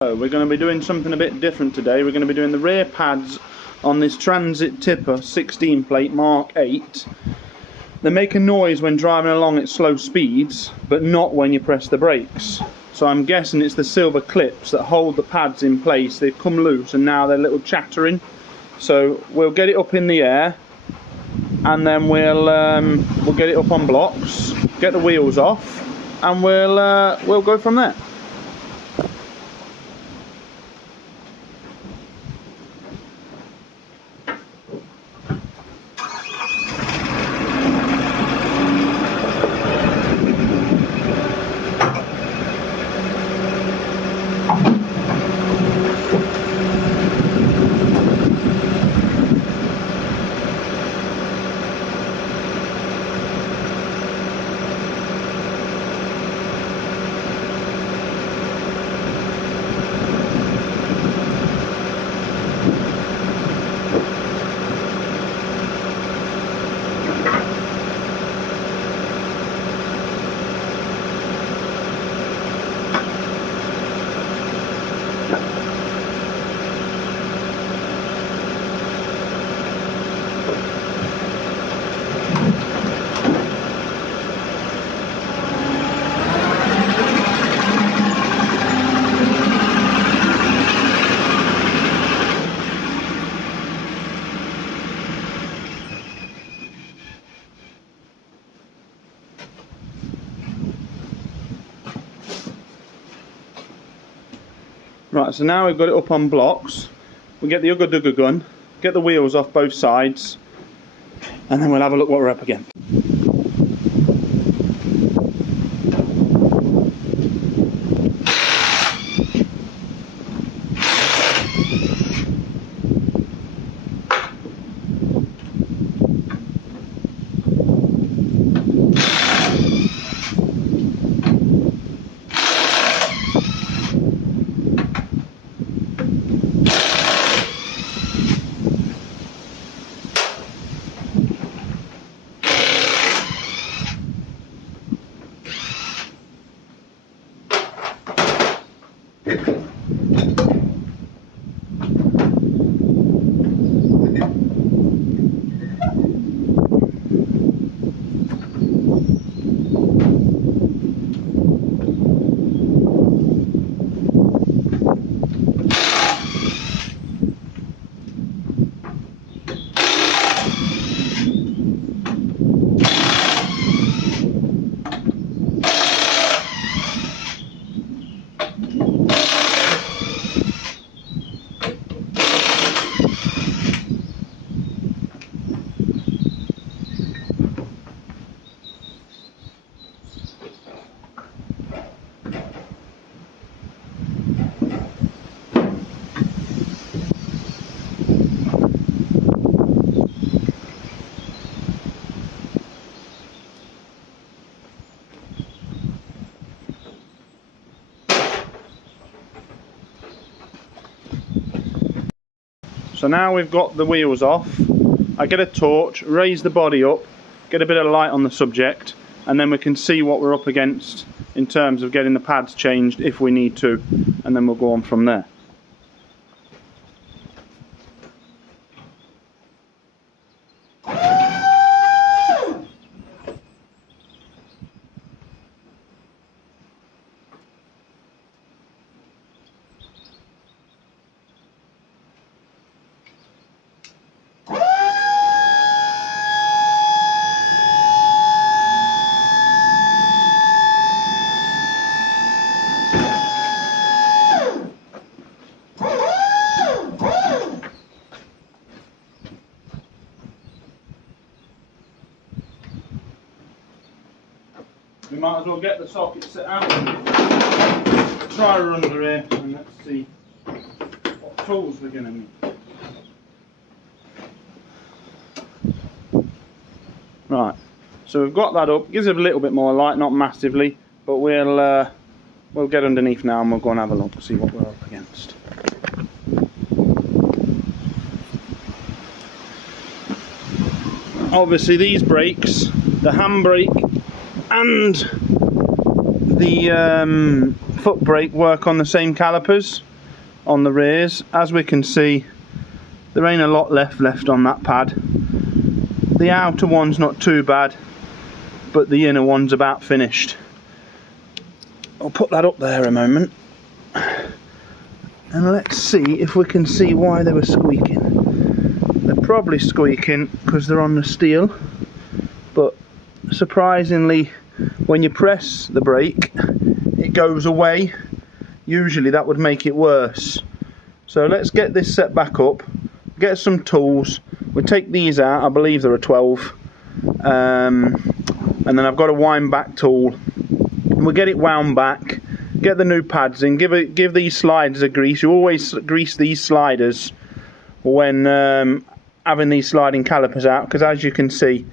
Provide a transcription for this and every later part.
So we're going to be doing something a bit different today. We're going to be doing the rear pads on this Transit Tipper 16 plate Mark 8. They make a noise when driving along at slow speeds, but not when you press the brakes. So I'm guessing it's the silver clips that hold the pads in place. They've come loose and now they're a little chattering. So we'll get it up in the air and then we'll get it up on blocks, get the wheels off, and we'll go from there. Right, so now we've got it up on blocks. We get the Ugga Dugga gun, get the wheels off both sides, and then we'll have a look what we're up against. So now we've got the wheels off, I get a torch, raise the body up, get a bit of light on the subject, and then we can see what we're up against in terms of getting the pads changed if we need to, and then we'll go on from there. We might as well get the socket set out. Try her under here and let's see what tools we're going to need. Right, so we've got that up. Gives it a little bit more light, not massively, but we'll get underneath now and we'll go and have a look to see what we're up against. Obviously these brakes, the handbrake and the foot brake work on the same calipers, on the rears. As we can see, there ain't a lot left on that pad. The outer one's not too bad, but the inner one's about finished. I'll put that up there a moment, and let's see if we can see why they were squeaking. They're probably squeaking because they're on the steel, but surprisingly, when you press the brake, it goes away. Usually that would make it worse. So let's get this set back up, get some tools. We'll take these out, I believe they're a 12, and then I've got a wind back tool. We'll get it wound back, get the new pads in, give these sliders a grease. You always grease these sliders when having these sliding calipers out, because as you can see,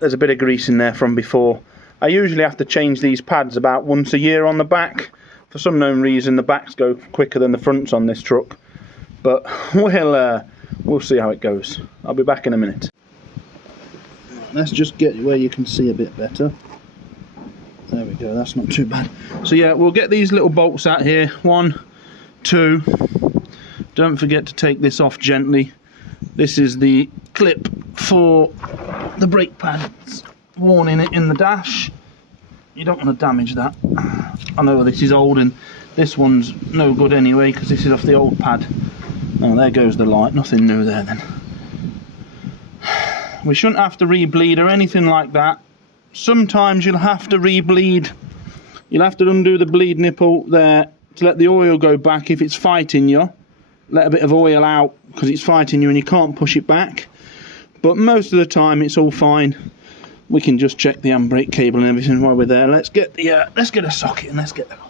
there's a bit of grease in there from before. I usually have to change these pads about once a year on the back. For some known reason, the backs go quicker than the fronts on this truck, but we'll see how it goes. I'll be back in a minute. Let's just get where you can see a bit better. There we go, that's not too bad. So yeah, we'll get these little bolts out here. 1, 2. Don't forget to take this off gently. This is the clip for the brake pads worn in it in the dash. You don't want to damage that. I know this is old and this one's no good anyway because this is off the old pad. Oh, there goes the light, nothing new there then. We shouldn't have to re-bleed or anything like that. Sometimes you'll have to re-bleed. You'll have to undo the bleed nipple there to let the oil go back if it's fighting you. Let a bit of oil out because it's fighting you and you can't push it back. But most of the time it's all fine. We can just check the handbrake cable and everything while we're there. Let's get a socket and let's get that off.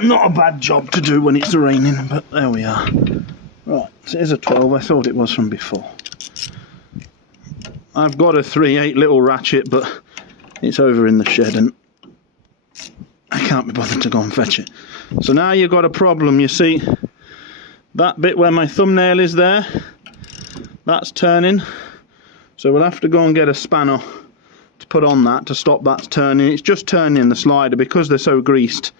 Not a bad job to do when it's raining, but there we are. Right, so it is a 12, I thought it was from before. I've got a 3/8 little ratchet, but it's over in the shed and I can't be bothered to go and fetch it. So now you've got a problem, you see. That bit where my thumbnail is there, that's turning. So we'll have to go and get a spanner to put on that to stop that turning. It's just turning the slider because they're so greased.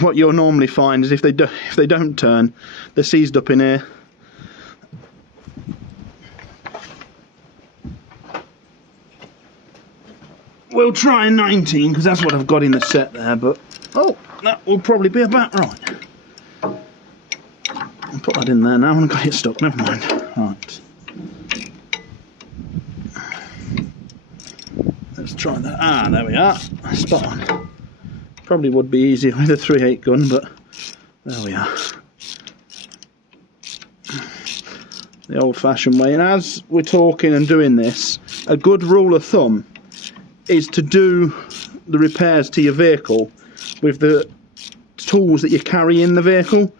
What you'll normally find is if they don't turn, they're seized up in here. We'll try 19 because that's what I've got in the set there, but oh, that will probably be about right. I'll put that in there now and got it stuck, never mind. Right. Let's try that. Ah, there we are. Spot on. Probably would be easier with a 3/8 gun, but there we are. The old-fashioned way. And as we're talking and doing this, a good rule of thumb is to do the repairs to your vehicle with the tools that you carry in the vehicle.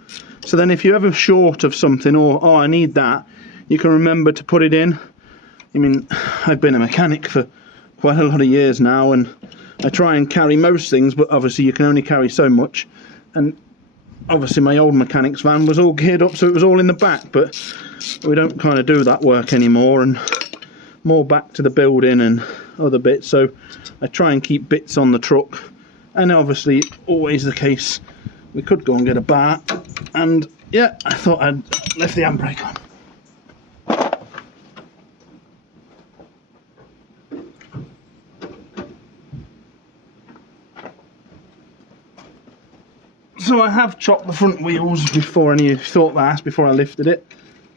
So then if you're ever short of something, or oh, I need that, you can remember to put it in. I mean, I've been a mechanic for quite a lot of years now, and I try and carry most things, but obviously you can only carry so much. And obviously my old mechanic's van was all geared up so it was all in the back, but we don't kind of do that work anymore, and more back to the building and other bits. So I try and keep bits on the truck, and obviously always the case we could go and get a bar, and yeah, I thought I'd left the handbrake on. So I have chopped the front wheels before any thought that, before I lifted it.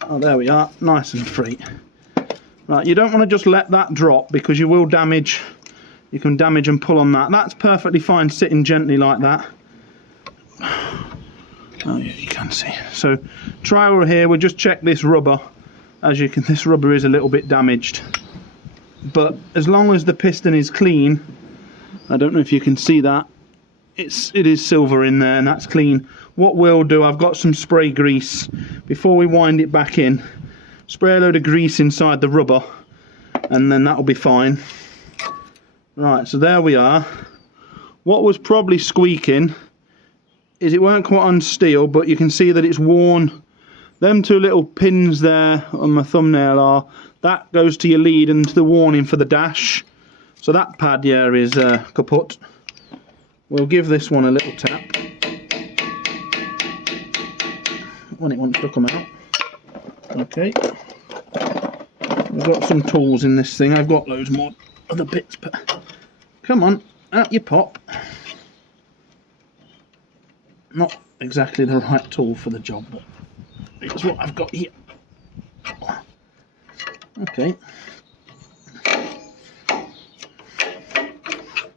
Oh, there we are, nice and free. Right, you don't want to just let that drop because you will damage, you can damage and pull on that. That's perfectly fine sitting gently like that. Oh yeah, you can see. So try over here, we'll just check this rubber. As you can, this rubber is a little bit damaged. But as long as the piston is clean, I don't know if you can see that, it is silver in there and that's clean. What we'll do, I've got some spray grease. Before we wind it back in, spray a load of grease inside the rubber and then that'll be fine. Right, so there we are. What was probably squeaking is it weren't quite on steel, but you can see that it's worn. Them two little pins there on my thumbnail are, that goes to your lead and to the warning for the dash. So that pad here is kaput. We'll give this one a little tap when it wants to come out. Okay. We've got some tools in this thing. I've got loads more other bits, but come on, out you pop. Not exactly the right tool for the job, but it's what I've got here. Okay.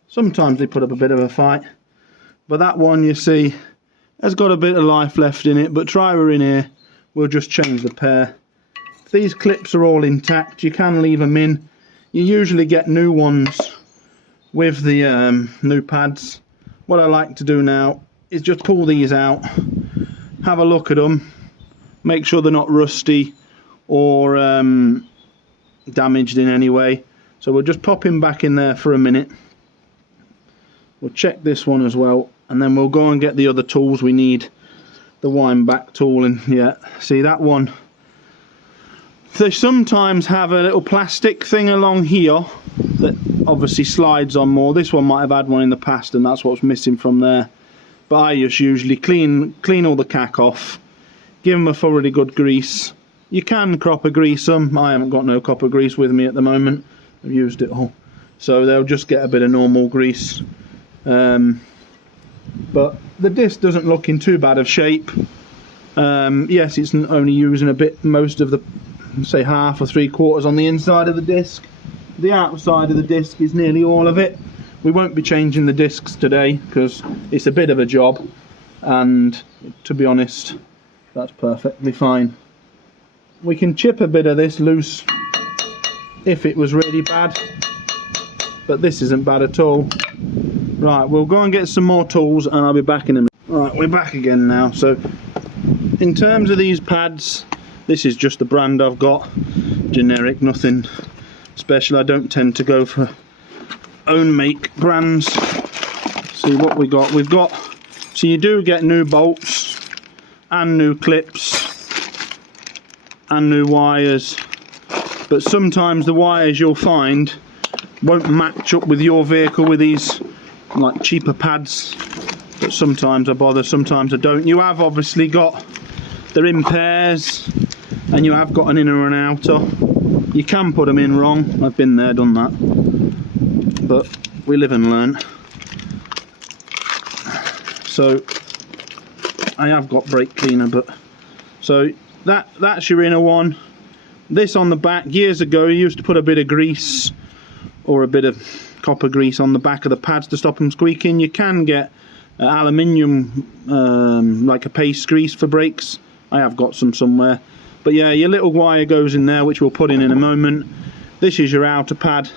Sometimes they put up a bit of a fight, but that one, you see, has got a bit of life left in it. But try her in here, we'll just change the pair. If these clips are all intact, you can leave them in. You usually get new ones with the new pads. What I like to do now is just pull these out, have a look at them, make sure they're not rusty or damaged in any way. So we'll just pop him back in there for a minute. We'll check this one as well, and then we'll go and get the other tools we need. The wind back tool, and yeah, see that one, they sometimes have a little plastic thing along here that obviously slides on more. This one might have had one in the past, and that's what's missing from there. But I just usually clean all the cack off, give them a thoroughly good grease. You can copper grease them. I haven't got no copper grease with me at the moment. I've used it all, so they'll just get a bit of normal grease. But the disc doesn't look in too bad of shape. Yes, it's only using a bit, most of the, say, half or 3/4 on the inside of the disc. The outside of the disc is nearly all of it. We won't be changing the discs today because it's a bit of a job, and to be honest, that's perfectly fine. We can chip a bit of this loose if it was really bad, but this isn't bad at all. Right, we'll go and get some more tools and I'll be back in a minute. Right, we're back again now. So in terms of these pads, this is just the brand I've got, generic, nothing special. I don't tend to go for own make brands. See what we got. We've got, so you do get new bolts and new clips and new wires, but sometimes the wires you'll find won't match up with your vehicle with these like cheaper pads. But sometimes I bother, sometimes I don't. You have obviously got, they're in pairs, and you have got an inner and outer. You can put them in wrong. I've been there, done that, but we live and learn. So I have got brake cleaner, but so that's your inner one. This on the back, years ago you used to put a bit of grease or a bit of copper grease on the back of the pads to stop them squeaking. You can get aluminium, like a paste grease for brakes. I have got some somewhere. But yeah, your little wire goes in there, which we'll put in a moment. This is your outer pad.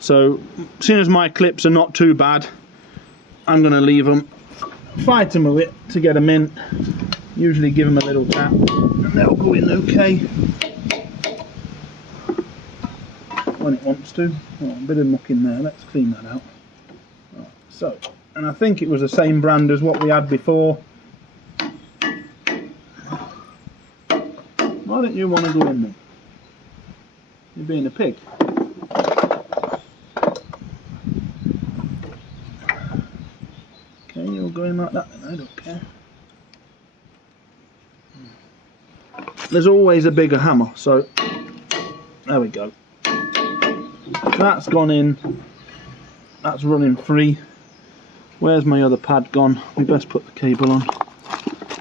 So, seeing as my clips are not too bad, I'm going to leave them, fight them a bit to get them in. Usually give them a little tap, and they'll go in okay when it wants to. Oh, a bit of muck in there, let's clean that out. Right, so, and I think it was the same brand as what we had before. Why don't you want to go in there? You're being a pig. Okay, you'll go in like that then, I don't care. There's always a bigger hammer, so there we go. That's gone in, that's running free. Where's my other pad gone? We best put the cable on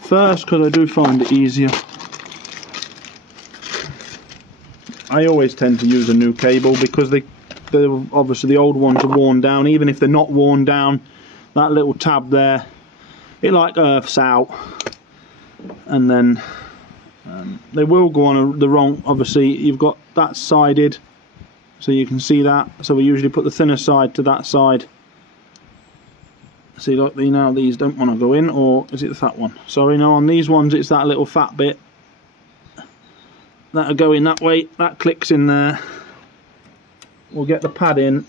first, because I do find it easier. I always tend to use a new cable because obviously the old ones are worn down. Even if they're not worn down, that little tab there, it like earths out, and then they will go on the wrong. Obviously you've got that sided, so you can see that. So we usually put the thinner side to that side. See, look, now these don't want to go in, or is it the fat one? Sorry, no, on these ones it's that little fat bit that'll go in that way. That clicks in there. We'll get the pad in.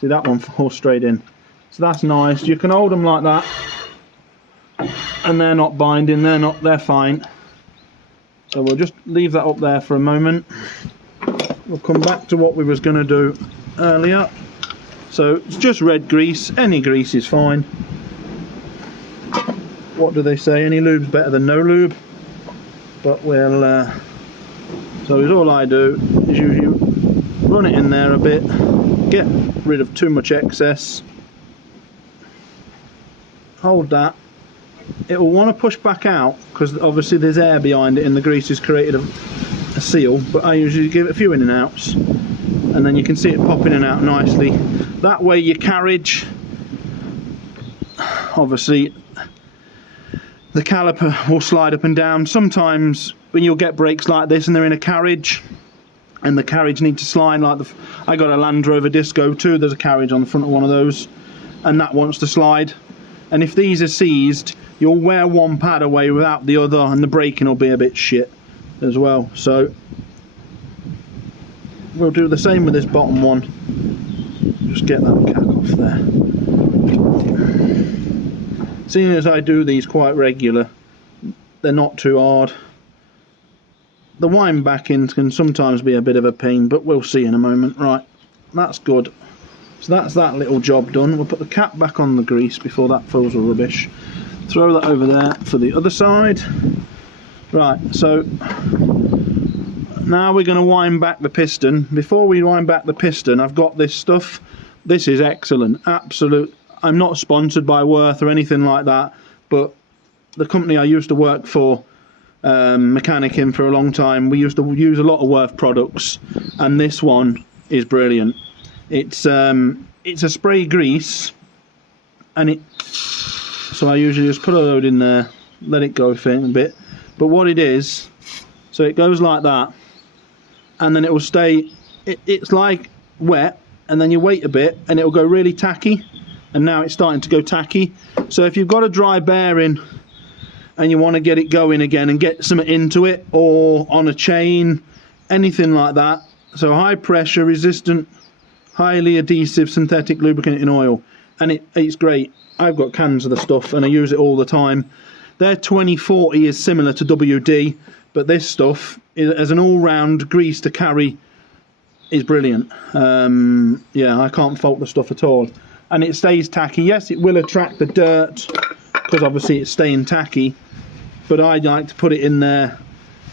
See, that one falls straight in. So that's nice. You can hold them like that, and they're not binding, they're fine. So we'll just leave that up there for a moment. We'll come back to what we was going to do earlier. So it's just red grease, any grease is fine. What do they say, any lube's better than no lube? But we'll, so all I do is usually run it in there a bit, get rid of too much excess, hold that. It will want to push back out because obviously there's air behind it and the grease has created a seal, but I usually give it a few in and outs and then you can see it pop in and out nicely. That way your carriage, obviously the caliper will slide up and down. Sometimes when you'll get brakes like this and they're in a carriage and the carriage needs to slide, like I got a Land Rover Disco too, there's a carriage on the front of one of those and that wants to slide, and if these are seized you'll wear one pad away without the other and the braking will be a bit shit as well. So we'll do the same with this bottom one. Just get that cack off there. Seeing as I do these quite regular, they're not too hard. The wind backings can sometimes be a bit of a pain, but we'll see in a moment. Right, that's good. So that's that little job done. We'll put the cap back on the grease before that fills with rubbish. Throw that over there for the other side. Right, so now we're going to wind back the piston. Before we wind back the piston, I've got this stuff. This is excellent, absolute. I'm not sponsored by Worth or anything like that, but the company I used to work for, mechanicking for a long time, we used to use a lot of Worth products, and this one is brilliant. It's a spray grease, and so I usually just put a load in there, let it go for a bit. But what it is, so it goes like that, and then it will stay. It's like wet, and then you wait a bit, and it will go really tacky. And now it's starting to go tacky. So if you've got a dry bearing and you want to get it going again and get something into it, or on a chain, anything like that. So high pressure, resistant, highly adhesive synthetic lubricant in oil, and it's great. I've got cans of the stuff and I use it all the time. Their 2040 is similar to WD, but this stuff as an all-round grease to carry is brilliant. Yeah, I can't fault the stuff at all. And it stays tacky. Yes, it will attract the dirt because obviously it's staying tacky, but I like to put it in there,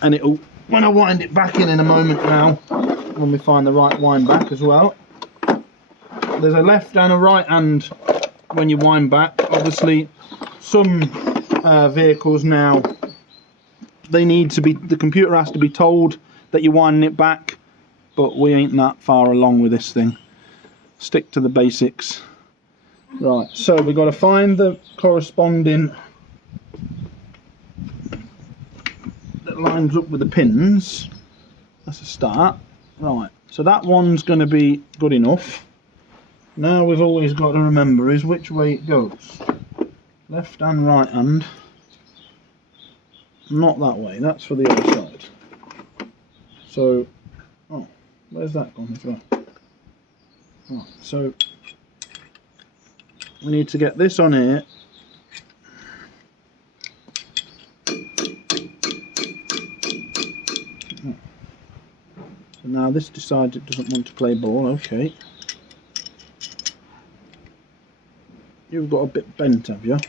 and it'll, when I wind it back in a moment now, when we find the right wind back as well. There's a left and a right hand when you wind back. Obviously some vehicles now, they need to be, the computer has to be told that you're winding it back, but we ain't that far along with this thing. Stick to the basics. Right, so we've got to find the corresponding that lines up with the pins. That's a start. Right, so that one's going to be good enough. Now we've always got to remember is which way it goes. Left and right hand. Not that way, that's for the other side. So, oh, where's that gone as well? Right, so we need to get this on here. So now this decides it doesn't want to play ball, okay. You've got a bit bent, have you?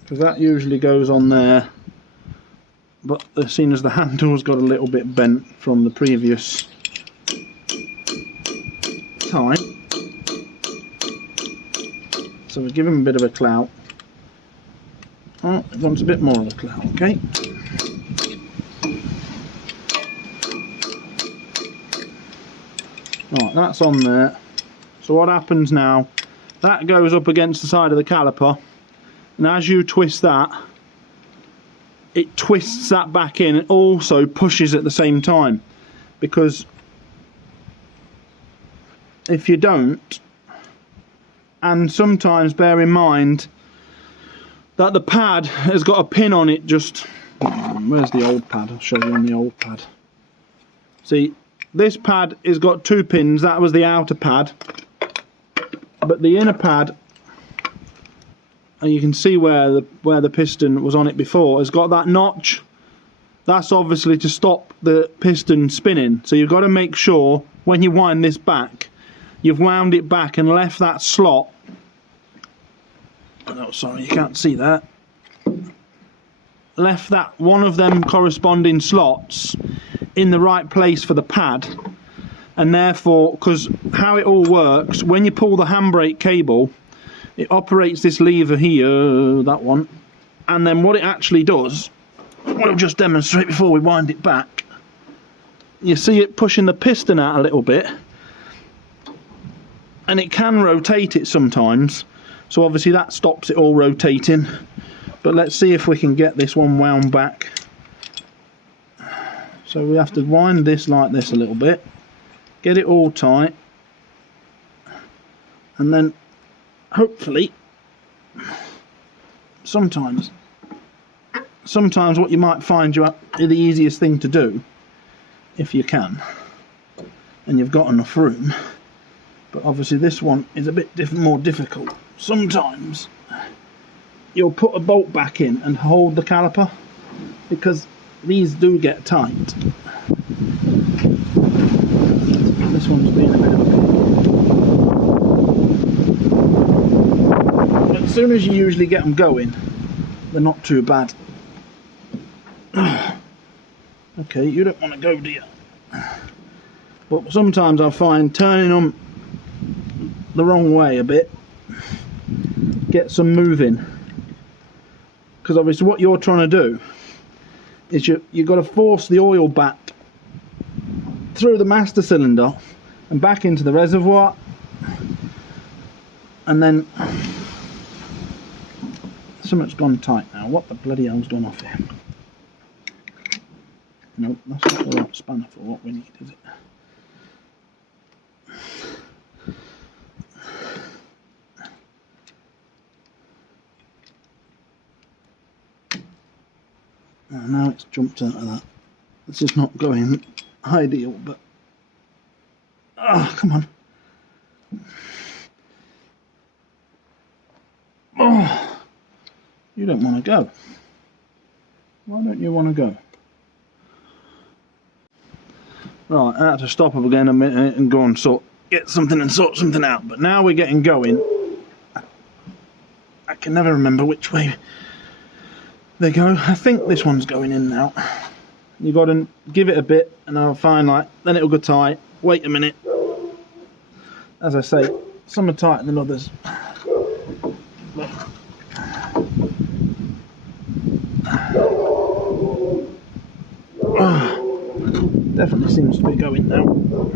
Because that usually goes on there, but as soon as the handle's got a little bit bent from the previous time, so we give him a bit of a clout. Oh, it wants a bit more of a clout, okay. Right, that's on there. So what happens now, that goes up against the side of the caliper, and as you twist that, it twists that back in and also pushes at the same time, because if you don't, and sometimes bear in mind that the pad has got a pin on it, just, where's the old pad? I'll show you on the old pad. See, this pad has got 2 pins. That was the outer pad, but the inner pad, and you can see where the piston was on it before, has got that notch. That's obviously to stop the piston spinning. So you've got to make sure when you wind this back, you've wound it back and left that slot. Oh, sorry, you can't see that. Left that one of them corresponding slots in the right place for the pad, and therefore, because how it all works, when you pull the handbrake cable, it operates this lever here, that one, and then what it actually does, we'll just demonstrate before we wind it back. You see it pushing the piston out a little bit, and it can rotate it sometimes, so obviously that stops it all rotating. But let's see if we can get this one wound back. So we have to wind this like this a little bit, get it all tight, and then hopefully sometimes what you might find the easiest thing to do, if you can and you've got enough room, but obviously this one is a bit more difficult. Sometimes you'll put a bolt back in and hold the caliper, because these do get tight. This one's being a bit of a pain. As soon as you usually get them going, they're not too bad. Okay, you don't want to go, do you? But sometimes I find turning them the wrong way a bit gets them moving. Because obviously what you're trying to do is you've got to force the oil back through the master cylinder and back into the reservoir, and then something's gone tight now. What the bloody hell's gone off here? Nope, that's not the right spanner for what we need, is it? Now it's jumped out of that. This is not going ideal, but come on. Oh, you don't want to go. Why don't you want to go? Right, I had to stop up again a minute and go and get something and sort something out. But now we're getting going. I can never remember which way they go. I think this one's going in now. You've got to give it a bit, and I'll find then it'll go tight. Wait a minute. As I say, some are tighter than others. But definitely seems to be going now.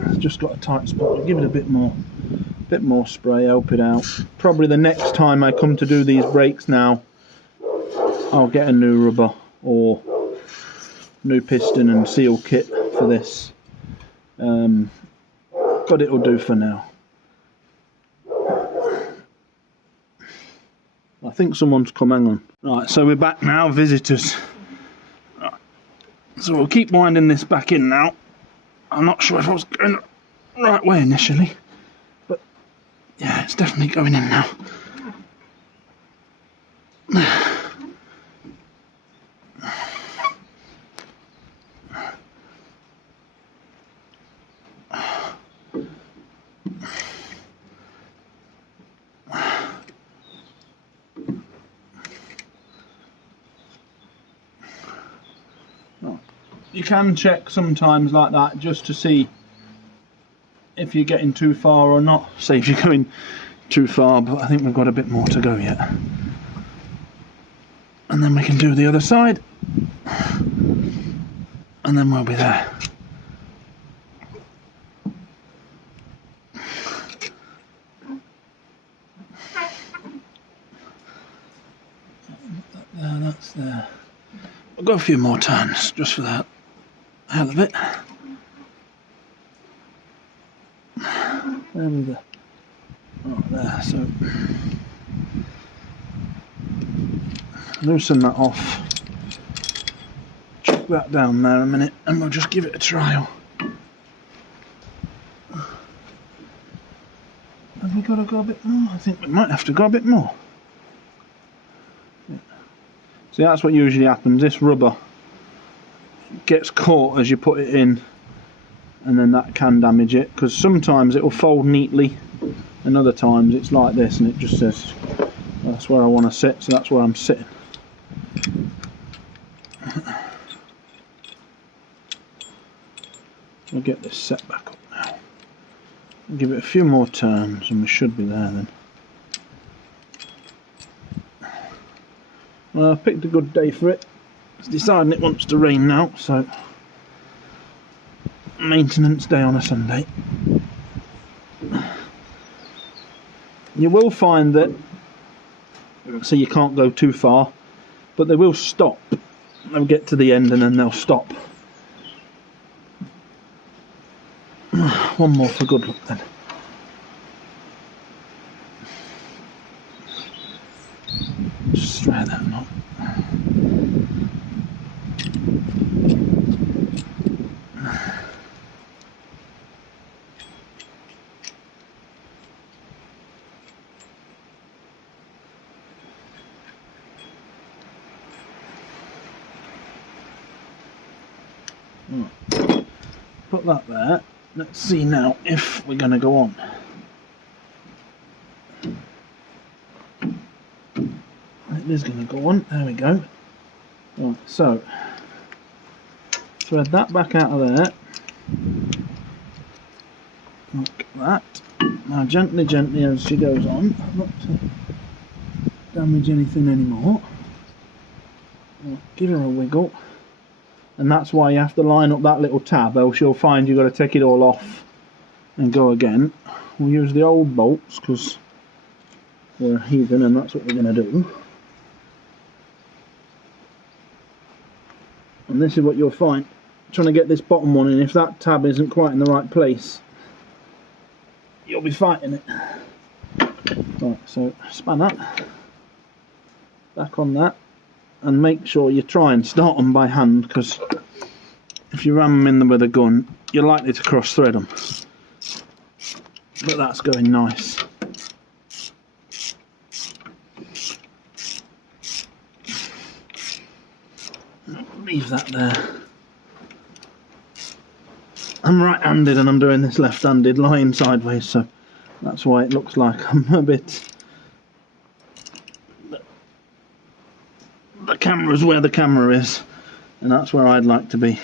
It's just got a tight spot. I'll give it a bit more spray, help it out. Probably the next time I come to do these brakes now, I'll get a new rubber or new piston and seal kit for this. But it'll do for now. I think someone's come, hang on. Right, so we're back now, visitors. Right. So we'll keep winding this back in now. I'm not sure if I was going the right way initially, but yeah, it's definitely going in now. You can check sometimes like that just to see if you're getting too far or not. Say if you're going too far, but I think we've got a bit more to go yet. And then we can do the other side. And then we'll be there. There, that's there. We'll go a few more turns just for that. Hell of it. There we go. Oh, there, so loosen that off. Chuck that down there a minute and we'll just give it a trial. Have we got to go a bit more? I think we might have to go a bit more. See, that's what usually happens. This rubber gets caught as you put it in, and then that can damage it, because sometimes it will fold neatly and other times it's like this and it just says that's where I want to sit, so that's where I'm sitting. We'll get this set back up now. Give it a few more turns and we should be there then. Well, I picked a good day for it. It's deciding it wants to rain now, so maintenance day on a Sunday. You will find that, so you can't go too far, but they will stop. They'll get to the end and then they'll stop. One more for good luck then. Just try that knot. Put that there. Let's see now if we're going to go on. It is going to go on. There we go. Right, so thread that back out of there. Like that. Now gently, gently as she goes on, not to damage anything anymore. I'll give her a wiggle. And that's why you have to line up that little tab, else you'll find you've got to take it all off and go again. We'll use the old bolts because we're heathen and that's what we're going to do. And this is what you'll find, trying to get this bottom one in, if that tab isn't quite in the right place, you'll be fighting it. Right, so span that, back on that. And make sure you try and start them by hand, because if you ram them in them with a gun, you're likely to cross thread them. But that's going nice. Leave that there. I'm right-handed and I'm doing this left-handed, lying sideways, so that's why it looks like I'm a bit... The camera's where the camera is, and that's where I'd like to be.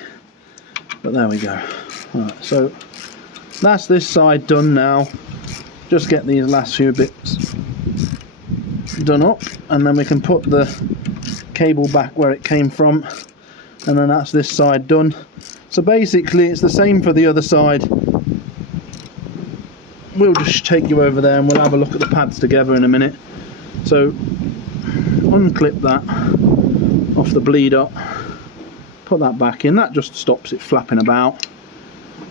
But there we go. Right, so that's this side done now. Just get these last few bits done up, and then we can put the cable back where it came from, and then that's this side done. So basically it's the same for the other side. We'll just take you over there and we'll have a look at the pads together in a minute. So unclip that off the bleeder, put that back in, that just stops it flapping about,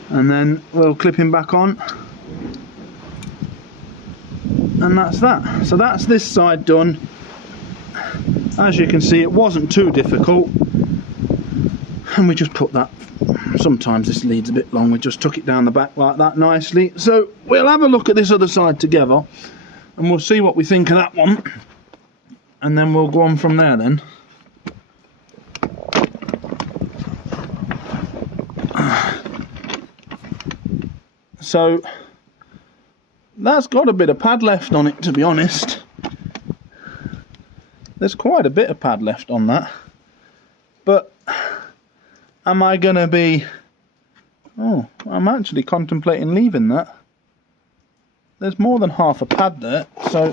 and then we'll clip him back on, and that's that. So that's this side done. As you can see, it wasn't too difficult, and we just put that, sometimes this leads a bit long, we just took it down the back like that nicely. So we'll have a look at this other side together and we'll see what we think of that one, and then we'll go on from there then. So that's got a bit of pad left on it, to be honest. There's quite a bit of pad left on that, but am I gonna be... Oh, I'm actually contemplating leaving that. There's more than half a pad there, so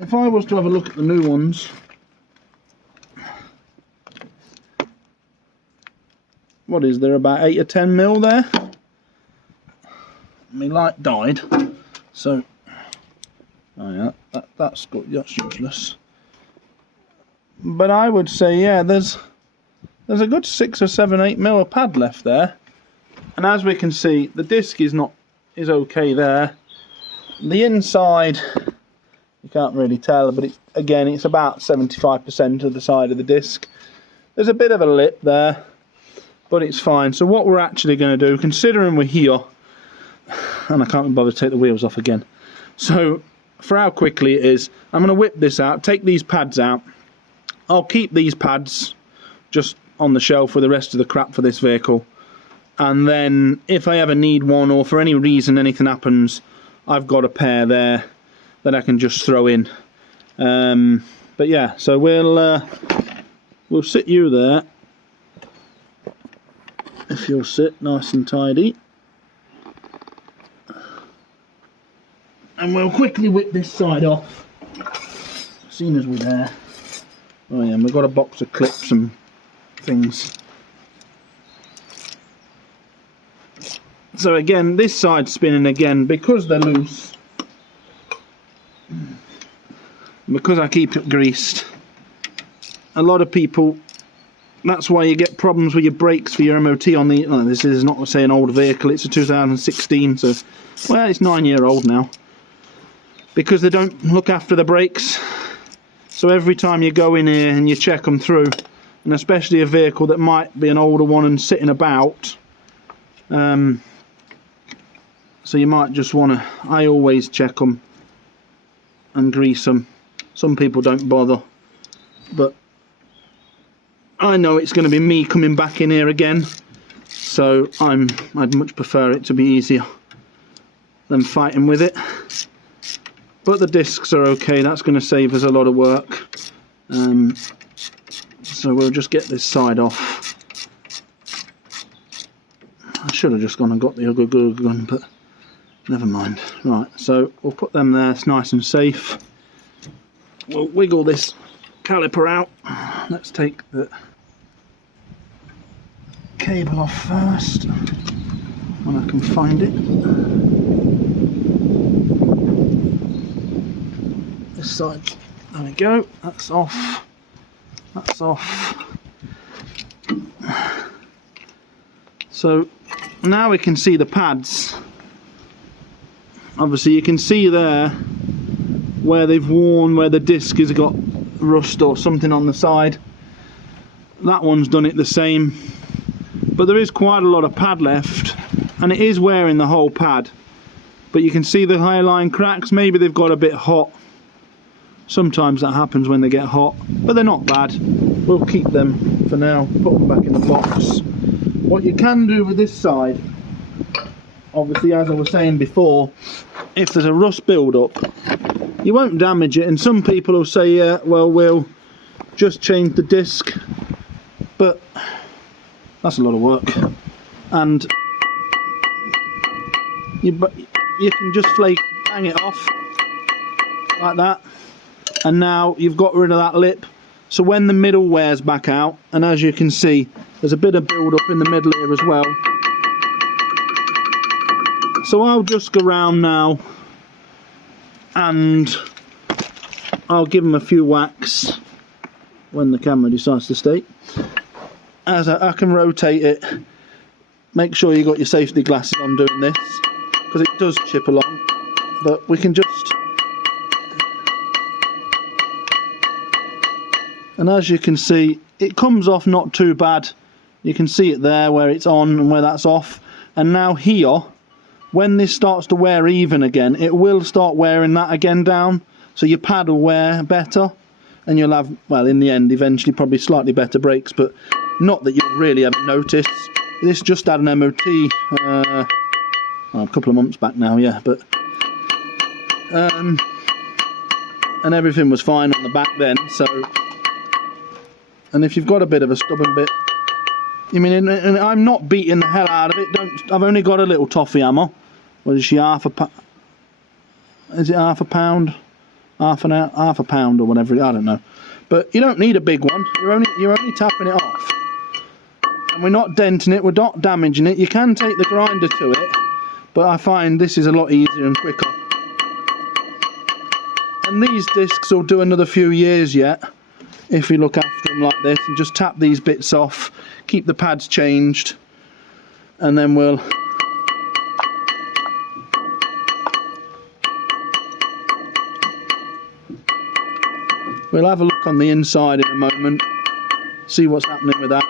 if I was to have a look at the new ones, what is there, about 8 or 10 mil there? My light died, so oh yeah, that's good, that's useless. But I would say, yeah, there's a good 6 or 7, 8 mil of pad left there, and as we can see, the disc is okay there. The inside, you can't really tell, but it's about 75% of the side of the disc. There's a bit of a lip there, but it's fine. So what we're actually going to do, considering we're here, and I can't be bothered to take the wheels off again, So for how quickly it is, I'm going to whip this out, take these pads out. I'll keep these pads just on the shelf with the rest of the crap for this vehicle, and then if I ever need one, or for any reason anything happens, I've got a pair there that I can just throw in. But yeah, so we'll sit you there, if you'll sit nice and tidy, and we'll quickly whip this side off as soon as we're there. Oh yeah, and we've got a box of clips and things. So again, this side's spinning again because they're loose, because I keep it greased. A lot of people, that's why you get problems with your brakes for your MOT on the, oh, this is not say an old vehicle, it's a 2016, so well, it's 9-year-old now, because they don't look after the brakes. So every time you go in here and you check them through, and especially a vehicle that might be an older one and sitting about, so you might just want to, I always check them and grease them. Some people don't bother, but I know it's going to be me coming back in here again, so I'd much prefer it to be easier than fighting with it. But the discs are okay, that's going to save us a lot of work. So we'll just get this side off. I should have just gone and got the other gun, but never mind. Right, so we'll put them there, it's nice and safe. We'll wiggle this caliper out. Let's take the cable off first, when I can find it. This side, there we go, that's off, that's off. So now we can see the pads. Obviously you can see there where they've worn, where the disc has got rust or something on the side. That one's done it the same, but there is quite a lot of pad left, and it is wearing the whole pad. But you can see the hairline cracks, maybe they've got a bit hot. Sometimes that happens when they get hot, but they're not bad. We'll keep them for now, put them back in the box. What you can do with this side, obviously as I was saying before, if there's a rust build up, you won't damage it, and some people will say, yeah, well, we'll just change the disc, but that's a lot of work, and you can just hang it off like that, and now you've got rid of that lip. So when the middle wears back out, and as you can see, there's a bit of build up in the middle here as well. So I'll just go round now and I'll give them a few whacks when the camera decides to stay. As I can rotate it, make sure you got your safety glasses on doing this, because it does chip along, but we can just, and as you can see, it comes off not too bad. You can see it there where it's on and where that's off, and now here, when this starts to wear even again, it will start wearing that again down, so your pad will wear better, and you'll have, well, in the end, eventually probably slightly better brakes, but not that you'll really ever notice. This just had an MOT well, a couple of months back now, yeah, but and everything was fine on the back then. So, and if you've got a bit of a stubborn bit, I mean, and I'm not beating the hell out of it. I've only got a little toffee hammer. What is she, half a pound? Is it half a pound? Half a pound or whatever? I don't know. But you don't need a big one. You're only tapping it off, and we're not denting it. We're not damaging it. You can take the grinder to it, but I find this is a lot easier and quicker. And these discs will do another few years yet, if we look after them like this and just tap these bits off, keep the pads changed, and then we'll have a look on the inside in a moment, see what's happening with that.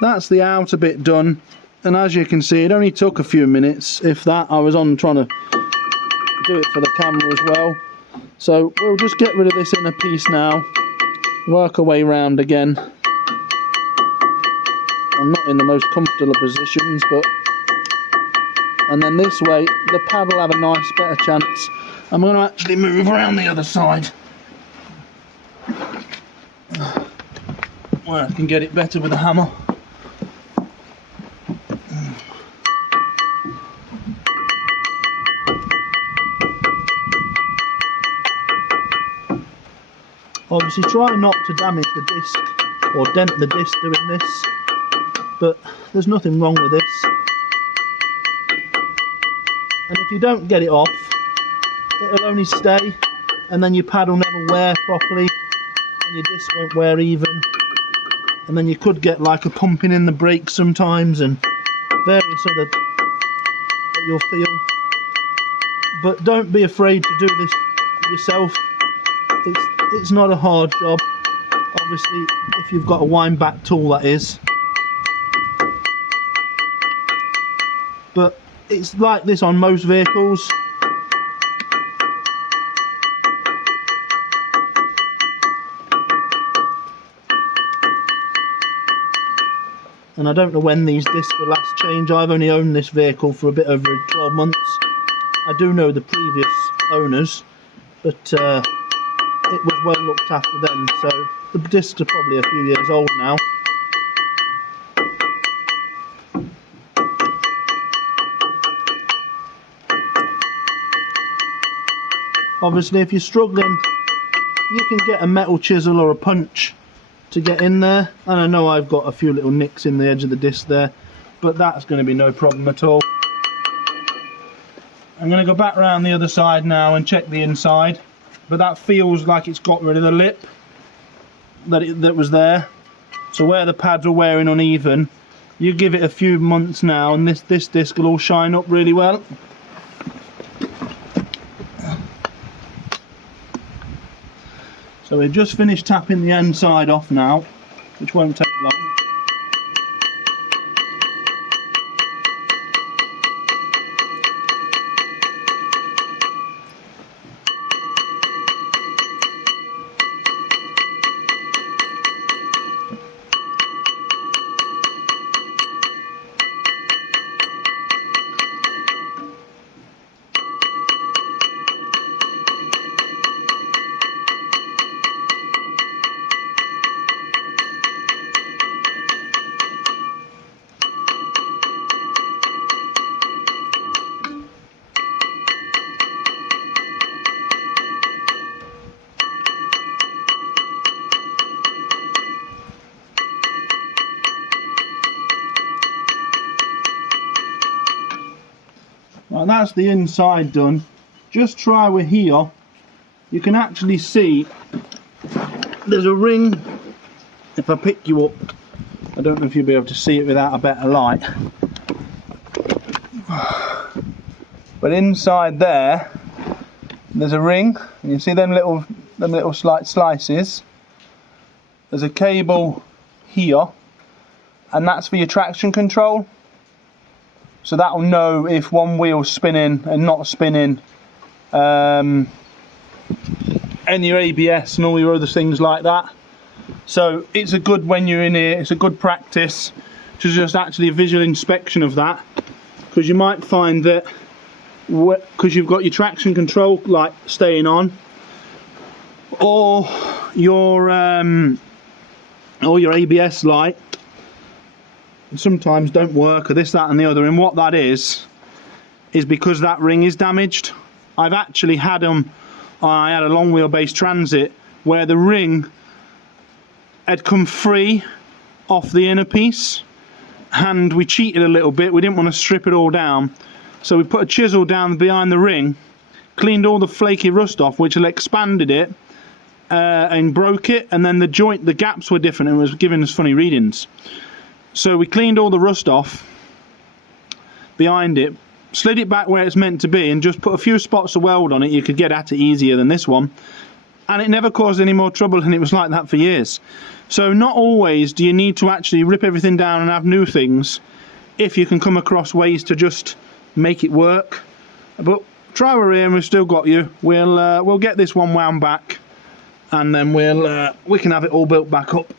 That's the outer bit done. And as you can see, it only took a few minutes, if that. I was on trying to do it for the camera as well. So we'll just get rid of this inner piece now, work our way round again. I'm not in the most comfortable positions, but... And then this way, the pad will have a nice, better chance. I'm going to actually move around the other side, where I can get it better with a hammer. Obviously try not to damage the disc or dent the disc doing this, but there's nothing wrong with this. And if you don't get it off, it'll only stay, and then your pad will never wear properly and your disc won't wear even, and then you could get like a pumping in the brakes sometimes and various other that you'll feel. But don't be afraid to do this yourself. It's not a hard job, obviously, if you've got a wind back tool, that is. But it's like this on most vehicles. And I don't know when these discs were last changed. I've only owned this vehicle for a bit over 12 months. I do know the previous owners, but it was well looked after then, so the discs are probably a few years old now. Obviously, if you're struggling, you can get a metal chisel or a punch to get in there. And I know I've got a few little nicks in the edge of the disc there, but that's going to be no problem at all. I'm going to go back around the other side now and check the inside, but that feels like it's got rid of the lip that was there. So where the pads are wearing uneven, you give it a few months now and this disc will all shine up really well. So we've just finished tapping the inside off now, which won't take long. Right, that's the inside done. Just try with here. You can actually see there's a ring. If I pick you up, I don't know if you'll be able to see it without a better light. But inside there, there's a ring, and you see them little slight slices. There's a cable here, and that's for your traction control. So that'll know if one wheel's spinning and not spinning, and your ABS and all your other things like that. So it's a good, when you're in here, it's a good practice to just actually a visual inspection of that, because you might find that because you've got your traction control light staying on, or your ABS light sometimes don't work, or this, that and the other, and what that is because that ring is damaged. I've actually had them, I had a long wheelbase Transit where the ring had come free off the inner piece, and we cheated a little bit. We didn't want to strip it all down, so we put a chisel down behind the ring, cleaned all the flaky rust off, which had expanded it and broke it, and then the gaps were different and it was giving us funny readings. So we cleaned all the rust off behind it, slid it back where it's meant to be, and just put a few spots of weld on it. You could get at it easier than this one, and it never caused any more trouble, and it was like that for years. So not always do you need to actually rip everything down and have new things. if you can come across ways to just make it work. But try we're here and we've still got you. We'll get this one wound back, and then we can have it all built back up.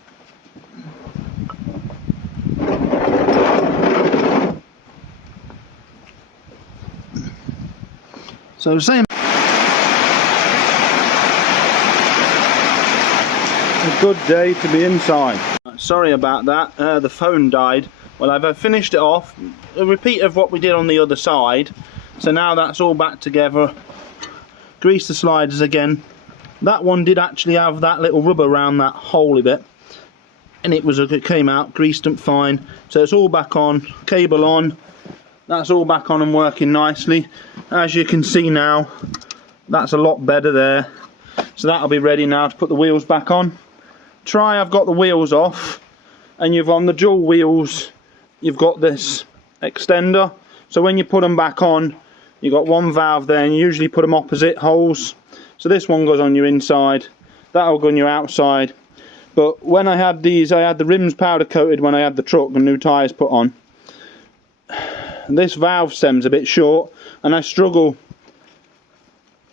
So same. A good day to be inside. Sorry about that, the phone died. Well, I've finished it off, a repeat of what we did on the other side. So now that's all back together. Grease the sliders again. That one did actually have that little rubber around that hole a bit, and it came out, greased them fine. So it's all back on, cable on. That's all back on and working nicely. As you can see now, that's a lot better there. So that'll be ready now to put the wheels back on. I've got the wheels off, and you've on the dual wheels, you've got this extender. So when you put them back on, you've got one valve there, and you usually put them opposite holes. So this one goes on your inside, that'll go on your outside. But when I had these, I had the rims powder coated when I had the truck and new tyres put on. This valve stem's a bit short, and I struggle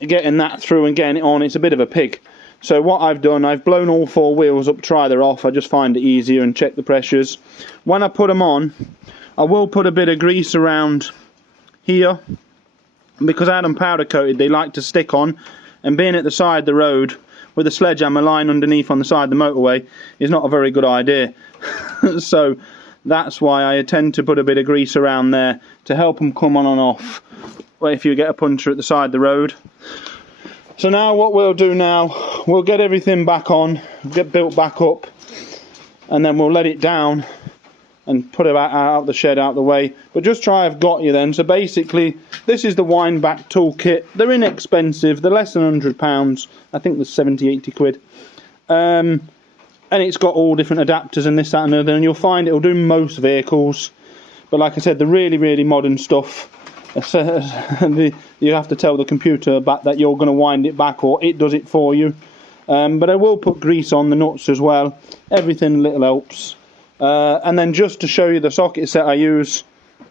getting that through and getting it on. It's a bit of a pig. So what I've done, I've blown all four wheels up, try they're off. I just find it easier and check the pressures. When I put them on, I will put a bit of grease around here, because I had them powder coated, they like to stick on, and being at the side of the road with a sledgehammer lying underneath on the side of the motorway is not a very good idea. So that's why I tend to put a bit of grease around there to help them come on and off if you get a puncture at the side of the road. So now what we'll do now, we'll get everything back on, get built back up, and then we'll let it down and put it out the shed, out the way. But just try I've got you then. So basically, this is the wind back toolkit. They're inexpensive, they're less than £100. I think there's 70, 80 quid. And it's got all different adapters and this, that and other, and you'll find it'll do most vehicles. But like I said, the really, really modern stuff, you have to tell the computer that you're going to wind it back, or it does it for you. But I will put grease on the nuts as well. Everything little helps. And then just to show you the socket set I use,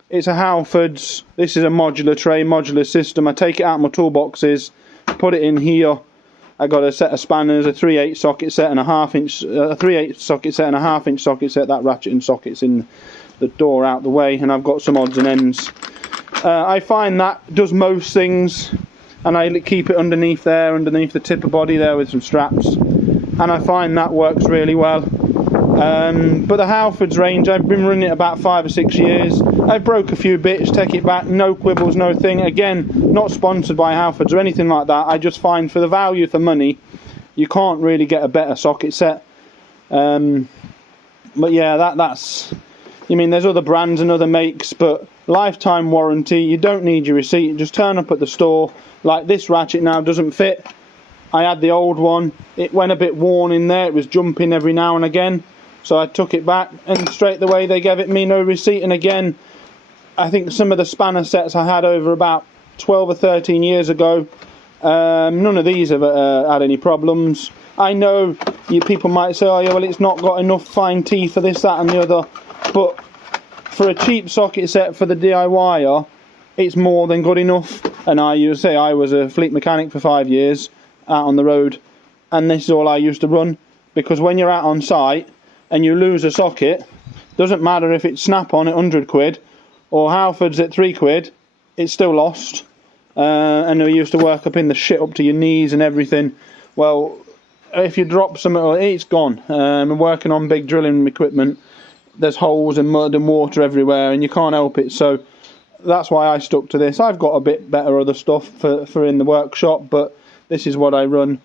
it's a Halfords. This is a modular tray, modular system. I take it out of my toolboxes, put it in here. I got a set of spanners, a 3/8 socket set and a 1/2 inch, a 3/8 socket set and a 1/2 inch socket set. That ratchet and socket's in the door out the way, and I've got some odds and ends. I find that does most things, and I keep it underneath there, underneath the tipper body there with some straps, and I find that works really well. But the Halfords range, I've been running it about 5 or 6 years. I broke a few bits, take it back, no quibbles, no thing. Again, not sponsored by Halfords or anything like that. I just find for the value for money, you can't really get a better socket set. But yeah, that's. I mean, there's other brands and other makes, but lifetime warranty. You don't need your receipt. You just turn up at the store. Like this ratchet now doesn't fit. I had the old one. It went a bit worn in there. It was jumping every now and again. So I took it back, and straight away they gave it me no receipt. And again, I think some of the spanner sets I had over about 12 or 13 years ago, none of these have had any problems. I know people might say, oh yeah, well it's not got enough fine teeth for this, that and the other, but for a cheap socket set for the DIYer, it's more than good enough. And I was a fleet mechanic for 5 years out on the road, and this is all I used to run, because when you're out on site and you lose a socket, doesn't matter if it's Snap-on at 100 quid or Halfords at 3 quid, it's still lost. And we used to work up in the shit up to your knees and everything. Well, if you drop something, it's gone. I'm working on big drilling equipment. There's holes and mud and water everywhere, and you can't help it. So that's why I stuck to this. I've got a bit better other stuff for in the workshop, but this is what I run.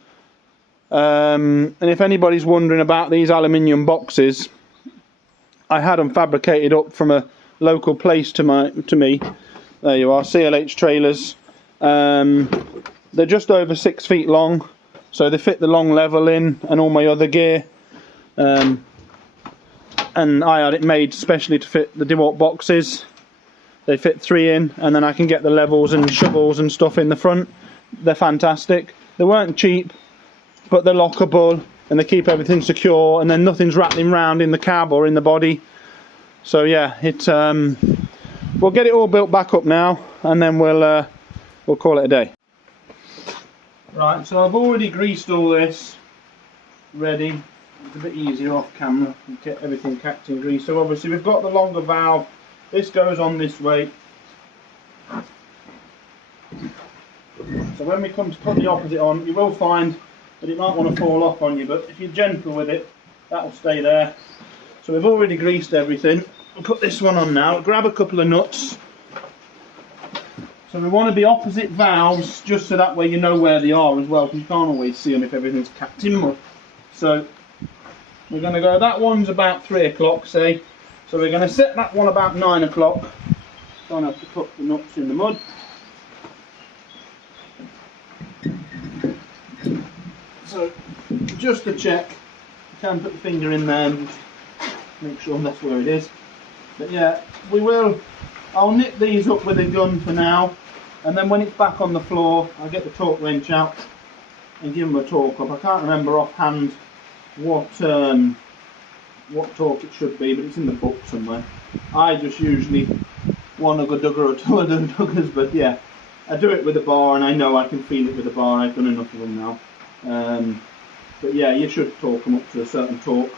And if anybody's wondering about these aluminium boxes, I had them fabricated up from a local place to me. There you are, CLH trailers. They're just over 6 feet long, so they fit the long level in and all my other gear. And I had it made specially to fit the DeWalt boxes. They fit 3 in, and then I can get the levels and shovels and stuff in the front. They're fantastic. They weren't cheap, but they're lockable and they keep everything secure, and then nothing's rattling around in the cab or in the body. So yeah, we'll get it all built back up now, and then we'll call it a day. Right, so I've already greased all this ready. It's a bit easier off camera, you get everything capped in grease. So obviously we've got the longer valve, this goes on this way. So when we come to put the opposite on, you will find that it might want to fall off on you, but if you're gentle with it, that will stay there. So we've already greased everything. We'll put this one on now, grab a couple of nuts. So we want to be opposite valves, just so that way you know where they are as well, because you can't always see them if everything's capped in mud. So we're going to go, that one's about 3 o'clock, say. So we're going to set that one about 9 o'clock. Don't have to put the nuts in the mud. So just to check, you can put the finger in there and just make sure that's where it is. But yeah, I'll nip these up with a gun for now, and then when it's back on the floor, I'll get the torque wrench out and give them a torque up. I can't remember offhand what torque it should be, but it's in the book somewhere. I just usually one ugger-dugger or two ugger-duggers, but yeah, I do it with a bar, and I know I can feel it with a bar. I've done enough of them now. But yeah, you should torque them up to a certain torque,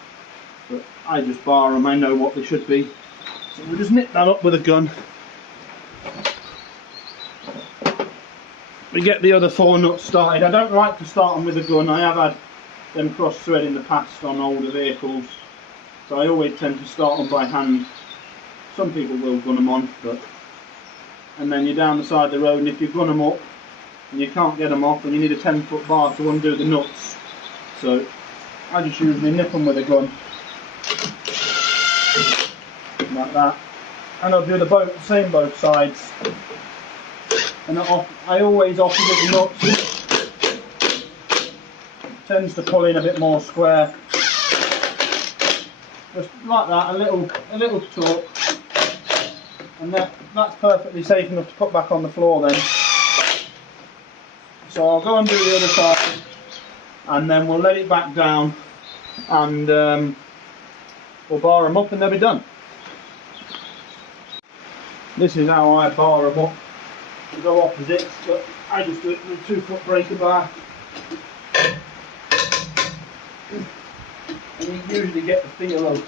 but I just bar them, I know what they should be. So we'll just nip that up with a gun. We get the other 4 nuts started. I don't like to start them with a gun. I have had them cross-thread in the past on older vehicles, so I always tend to start them by hand. Some people will gun them on, and then you're down the side of the road, and if you gun them up and you can't get them off, and you need a 10-foot bar to undo the nuts, so I just usually nip them with a gun like that, and I'll do the same both sides, and I always opposite the nuts. Tends to pull in a bit more square, just like that, a little torque, and that's perfectly safe enough to put back on the floor then. So I'll go and do the other side, and then we'll let it back down, and we'll bar them up and they'll be done. This is how I bar them up. We go opposites, but I just do it with a 2-foot breaker bar. And you usually get the feel of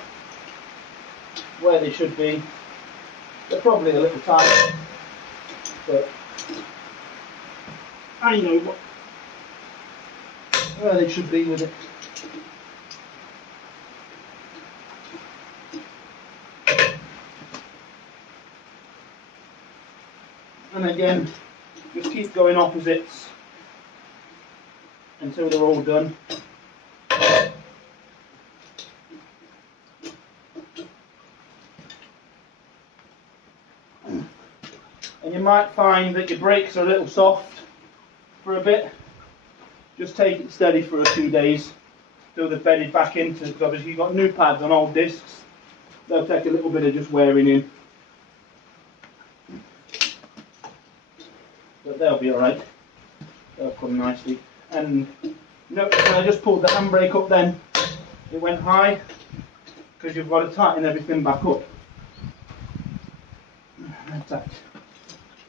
where they should be. They're probably a little tight, but I know where they should be with it. And again, just keep going opposites until they're all done. And you might find that your brakes are a little soft for a bit. Just take it steady for a few days till they're bedded back into, because obviously you've got new pads on old discs. They'll take a little bit of just wearing in. But they'll be alright. They'll come nicely. And notice when I just pulled the handbrake up then, it went high, because you've got to tighten everything back up. That's that.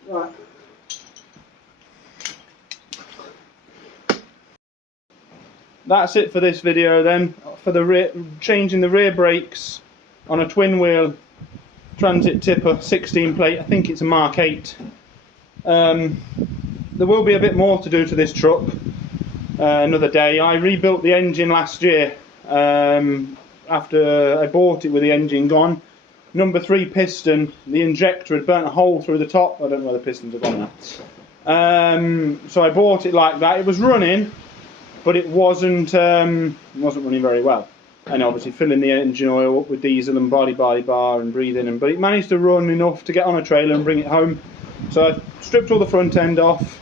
Right. That's it for this video then, for changing the rear brakes on a twin wheel transit tipper 16 plate. I think it's a Mark 8. There will be a bit more to do to this truck another day. I rebuilt the engine last year after I bought it with the engine gone. Number 3 piston, the injector had burnt a hole through the top. I don't know where the pistons have gone now. So I bought it like that. It was running, but it wasn't running very well. And obviously filling the engine oil up with diesel and body bar and breathing, but it managed to run enough to get on a trailer and bring it home. So I stripped all the front end off,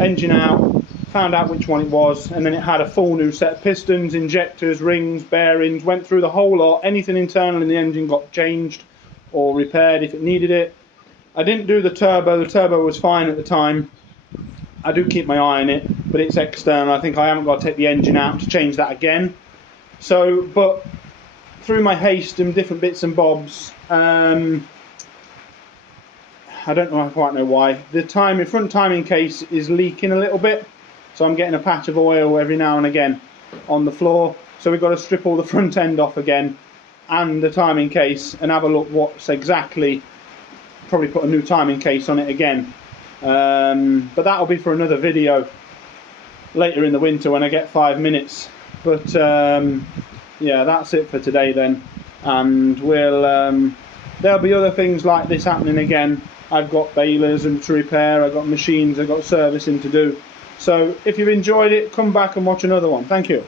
engine out, found out which one it was, and then it had a full new set of pistons, injectors, rings, bearings, went through the whole lot. Anything internal in the engine got changed or repaired if it needed it. I didn't do the turbo was fine at the time. I do keep my eye on it, but it's external. I think I haven't got to take the engine out to change that again. So, but through my haste and different bits and bobs, I don't quite know why. The front timing case is leaking a little bit, so I'm getting a patch of oil every now and again on the floor. So we've got to strip all the front end off again and the timing case and have a look what's exactly, probably put a new timing case on it again. But that'll be for another video later in the winter when I get 5 minutes. But yeah, that's it for today then, and there'll be other things like this happening again. I've got balers and to repair, I've got machines, I've got servicing to do. So if you've enjoyed it, come back and watch another one. Thank you.